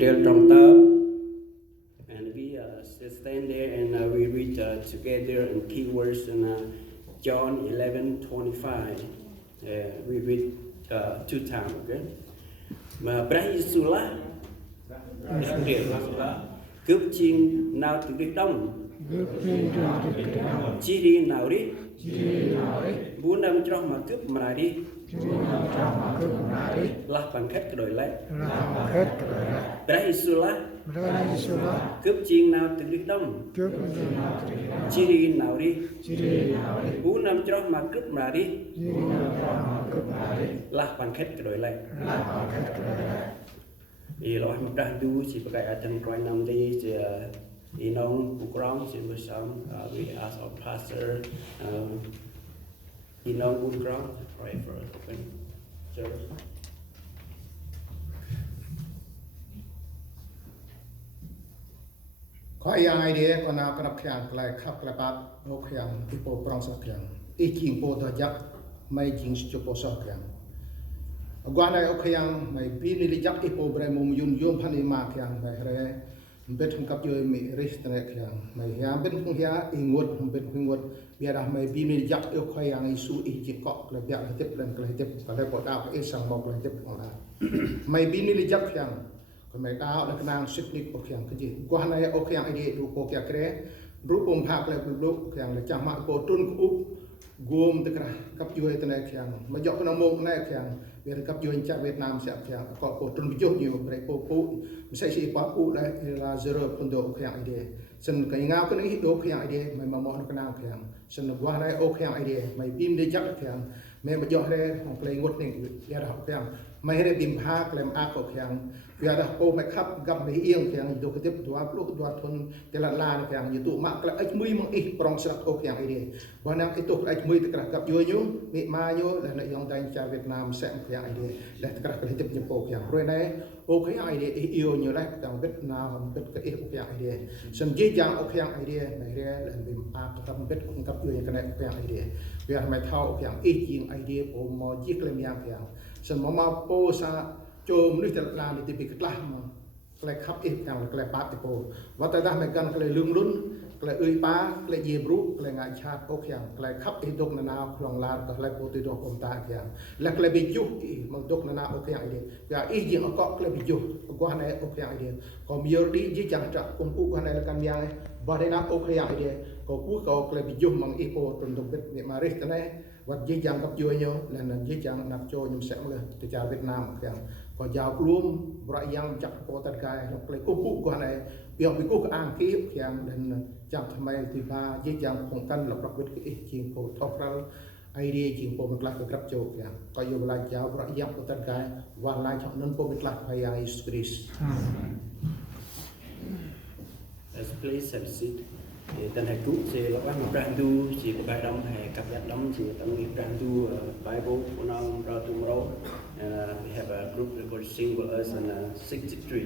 real trong tub, and we stand there and we read together in keywords in John 11:25. We read 2 times, okay? Mà Brahisulah, cướp chiên nào từ Việt Đông, chi đi nào đi, muốn nằm trong mà cướp mà đi, lah bằng khách đổi lại. Brahisulah, cướp chiên nào từ Việt Đông, chi đi nào đi, muốn nằm trong mà cướp mà đi, lah bằng khách đổi lại. Ilah memperhadu si pakai akan kroy nam di inong bukrong si bersam we ask our pastor inong bukrong to pray for us open service. Có ai idea còn nào cần khiang lại khắp lại bát nô khiang ipo prong sa khiang i king po da jak mai jing chupo sa khiang gua này ok yang mày pin đi chắc ipo bre mum yun yum phani ma kyang mày re bet hum kap yoy mi rest ne kyang mày ya bet hum ya ingot hum bet hum ngot bia dah mày pin đi chắc ok yang isu i ki kok le bia le tep len le tep ka le ko da e sang mok le tep ko la mày pin đi chắc kyang ko mày da le kanang sipnik ok yang ki gua này ok yang ide du ko kya kre ru pum phak le lu kyang le chang ma ko tun ku gồm tất cả cấp dưới tên này khiang mà dọc cái mông này khiang về cấp dưới chắc Việt Nam sẽ khiang có cổ trôn ví dụ nhiều cái phụ sẽ chỉ có phụ đây là zero phần độ khiang idea sân cái ngao cái này đồ khiang idea mày mà mò nó cái nào khiang sân qua này ô khiang idea mày pin đi chắc khiang mày mà dọc đây học play ngốt này giờ học khiang mày đây pin hack làm ác của khiang giờ đó ô mày khắp gặp mày yên khiang đồ cái tiếp đồ lúc đồ thôn cái là khiang như tụ mạng cái ấy mới mang ít prong sạc ô khiang idea và nào cái tụ ấy mới tất cả gặp vô nhú bị ma nhú là nội dung đánh cha Việt Nam sẽ khiang idea là tất cả cái tiếp nhập ô khiang rồi này ô khiang idea yêu như đấy đang Việt Nam biết cái ô khiang idea sân dễ dàng ô khiang idea này ra là bị ác gặp biết cũng gặp vô những cái này ô khiang idea vì mày thao ô khiang ít riêng idea của mò chiếc lên yang khiang sân mà po sa chôm nước thật là để bị cái làm cái khắp ít càng cái bát thì po và tại đó mày cần cái lương lún cái ơi ba cái gì bru cái ngài chát ok yang cái khắp ít đục na nào lòng la cái po từ đó công ta kìa là cái bị chúc mà đục na nào ok yang đi và ít gì ở có cái bị chúc qua này ok yang đi còn nhiều đi chỉ chẳng chẳng cùng cụ qua này là căn yang và đây nào ok yang đi còn cụ có cái bị chúc bằng ít po trong đồng biết mà rít cái này và dễ dàng gặp vui nhau là dễ dàng nạp cho nhung sẽ là từ cha Việt Nam kìa còn giàu luôn bãi yang chặt có tất cả là cái cụ qua này việc bị cụ ăn kỹ kìa nên chẳng tham mai thì ba dễ dàng không căn là đặc biệt cái chuyện của top ra idea chuyện của mình là cái gặp cho kìa có nhiều là giàu bãi yang có tất cả và lại chọn nên của mình là phải ai Christ. Please have a seat. Tên hạt cú thì là các một brand new chỉ có bài đóng hay cập nhật đóng chỉ tầm nghiệp brand new Bible của nó ra tomorrow. We have a group recording with us in 63.